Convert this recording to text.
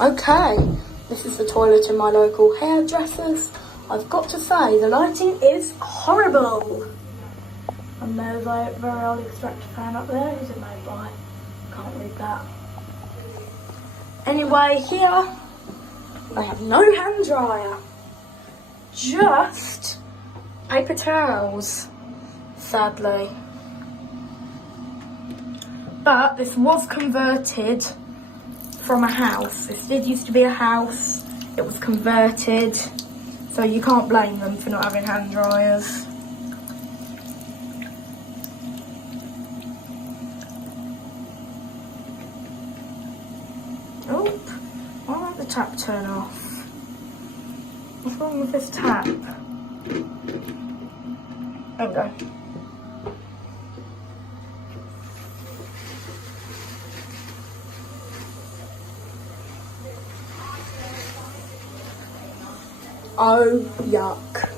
Okay, this is the toilet in my local hairdressers. I've got to say, the lighting is horrible. And there's a very old extractor fan up there. Who's it made by? Can't read that. Anyway, here I have no hand dryer, just paper towels, sadly. But this was converted from a house. This did used to be a house. It was converted, so you can't blame them for not having hand dryers. Oh, why won't the tap turn off? What's wrong with this tap? There we go. Oh, yuck.